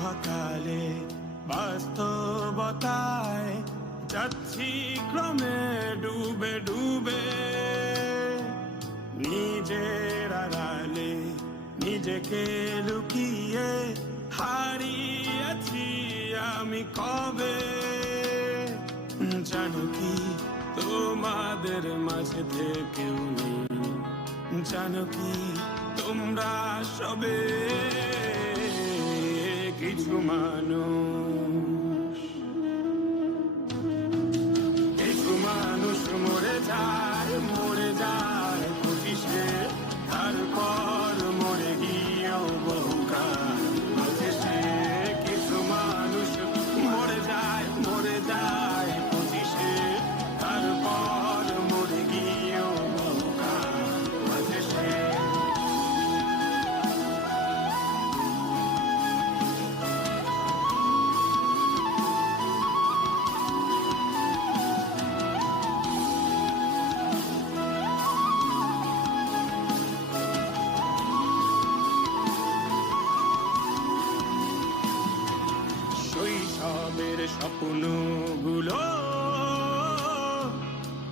মহাকালে বাস্তবতায় যাচ্ছি ক্রমে ডুবে ডুবে, নিজের আড়ালে নিজেকে লুকিয়ে হারিয়েছি আমি কবে। জানো কি তোমাদের মাঝে থেকেও নেই, জানো কি তোমরা সবে কিছু মানুষ, কিছু মানুষ মরে যায় পঁচিশে, তারপর মরে গিয়েও বহুকাল বাঁচে। কিছু মানুষ মরে যায় পঁচিশে, তারপর মরে গিয়েও বহুকাল বাঁচে। শৈশবের স্বপ্নগুলো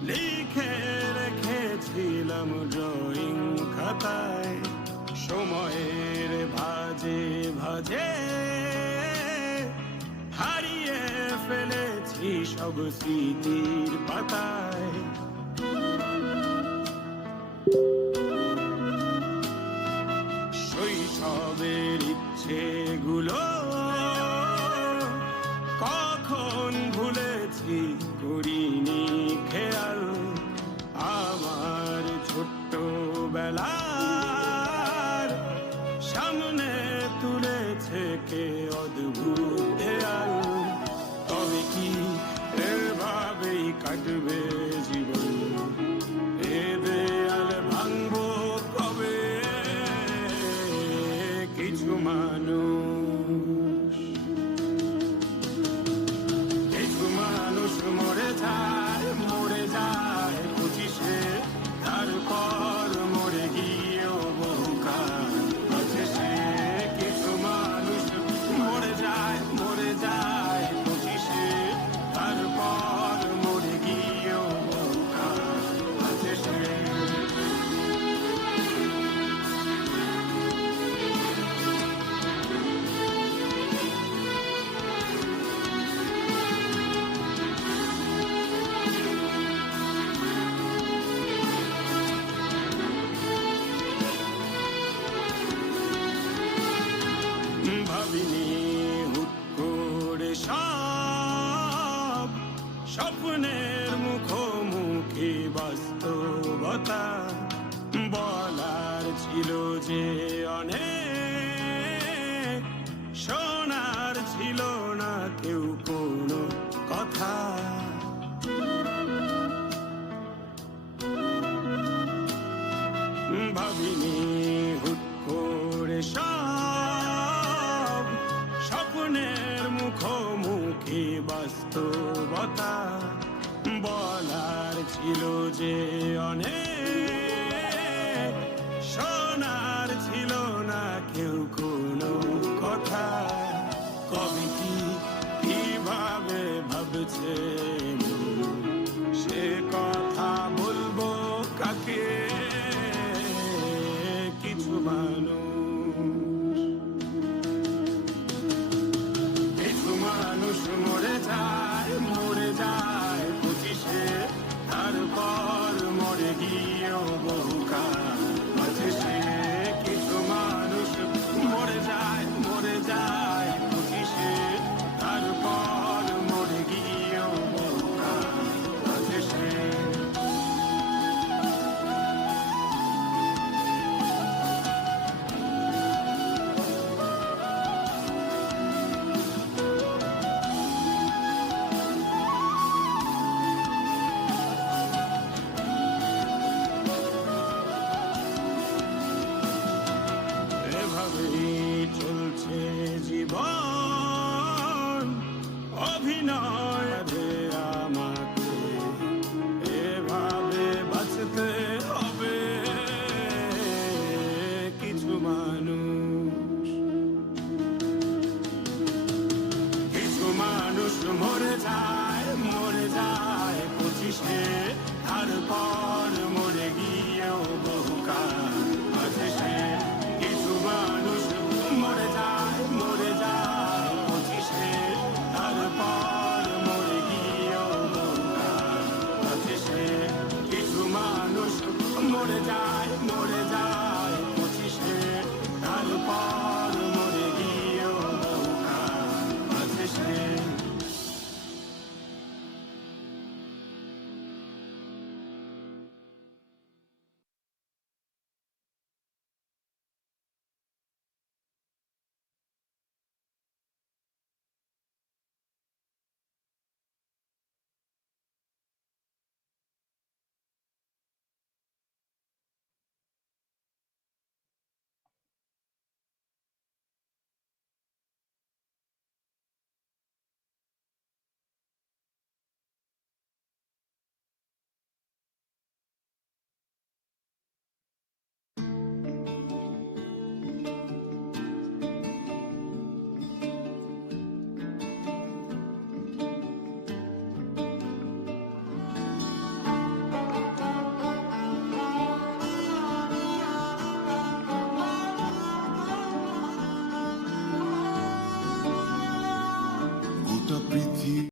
লিখে রেখেছিলাম ড্রয়িং খাতায়, সময়ের ভাজে ভাজে হারিয়ে ফেলেছি সব স্মৃতির পাতায়। শৈশবের ইচ্ছেগুলো কখন ভুলেছি করিনি খেয়াল, আমার ছোট্ট বেলার সামনে তুলেছে কে অদ্ভুত দেয়াল। তবে কি এভাবেই কাটবে জীবন, এ দেয়াল ভাঙবো কবে? কিছু মানুষ, কিছু মানুষ মরে যায় পঁচিশে, তারপর মরে গিয়েও বহুকাল বাঁচে। কিছু মানুষ মরে যায় পঁচিশে, তারপর মরে গিয়েও বহুকাল বাঁচে। ভাবিনি হুট করে সব স্বপ্নের মুখোমুখি বাস্তবতা, বলার ছিল যে অনেক, শোনার ছিল না কেউ কোনো কথা। ভাবিনি হুট করে সব স্বপ্নের মুখোমুখি বাস্তবতা, বলার ছিল যে অনেক, শোনার ছিল না কেউ কোনো কথা। কবি কি কিভাবে ভাবছে সে কথা বলবো কাকে? কিছু মানুষ, কিছু মানুষ মরে যায় পঁচিশে, তারপর মরে গিয়েও বহুকাল বাঁচে। কিছু মানুষ মরে যায় পঁচিশে, তারপর মরে গিয়েও বহুকাল বাঁচে। চলছে জীবন অভিনয়, আমাকে এভাবে বাঁচতে হবে। কিছু মানুষ পর